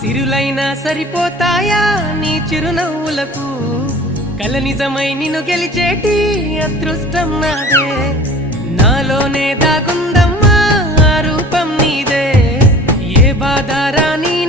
సిరులైనా సరిపోతాయా నీ చిరునవ్వులకు కల నిజమై నిన్ను గెలిచేటి అదృష్టం నాదే నాలోనే దాగుందమ్మా ఆ రూపం నీదే ఏ బాధ రాని